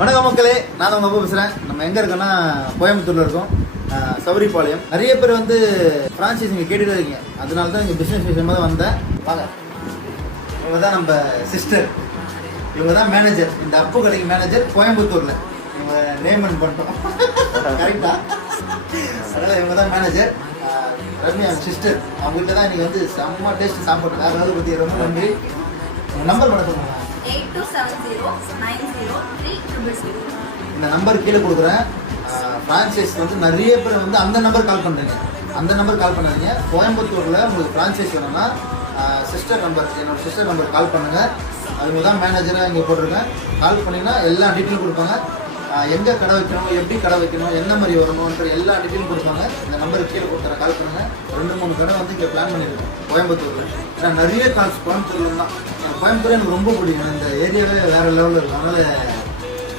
வணக்கம் மக்களே, நான் உங்க அப்பா பேசுகிறேன். நம்ம எங்கே இருக்கோன்னா கோயம்புத்தூரில் இருக்கோம், சௌரிபாளையம். நிறைய பேர் வந்து ஃப்ரான்ச்சைஸ் இங்கே கேட்டுட்டு இருக்கீங்க, அதனால தான் இங்கே பிஸ்னஸ் விஷயமாக தான் வந்தேன். வாங்க, இவங்க தான் நம்ம சிஸ்டர், இவங்க தான் மேனேஜர், இந்த அப்பு கடைக்கு மேனேஜர் கோயம்புத்தூரில். இவங்க நேம் பண்ணிட்டோம் கரெக்டா? அதனால் இவங்க தான் மேனேஜர். ரம்யா சிஸ்டர், அவங்ககிட்ட தான் இன்றைக்கி வந்து செம்ம டேஸ்ட் சாப்பிட்டோம். அதாவது பற்றி ரொம்ப நன்றி. நம்பர் பண்ண சொல்லுங்க. 8270903222. இந்த நம்பர் கீழே கொடுக்குறேன். ஃப்ரான்ச்சைஸ் வந்து நிறைய பேர் வந்து அந்த நம்பர் கால் பண்ணுறீங்க, அந்த நம்பர் கால் பண்ணாதீங்க. கோயம்புத்தூரில் உங்களுக்கு ஃப்ரான்ச்சைஸ் வேணும்னா சிஸ்டர் நம்பர், என்னோடய சிஸ்டர் நம்பர் கால் பண்ணுங்கள். அவங்க தான் மேனேஜராக இங்கே போட்டிருக்கேன். கால் பண்ணிங்கன்னா எல்லா டீட்டெயிலும் கொடுப்பாங்க. எங்கே கடை வைக்கணும், எப்படி கடை வைக்கணும், என்ன மாதிரி வரணுன்ற எல்லா டீட்டெயிலும் கொடுப்பாங்க. இந்த நம்பருக்கு கீழே கொடுத்துறேன், கால் பண்ணுங்கள். 2-3 கடை வந்து இங்கே பிளான் பண்ணியிருக்கேன் கோயம்புத்தூரில். நான் நிறைய கால்ஸ் கோயம்புத்தூரில் தான். கோயம்புத்தூர் எனக்கு ரொம்ப பிடிக்கும், இந்த ஏரியாவே வேறு லெவலில் இருக்கும். அதனால்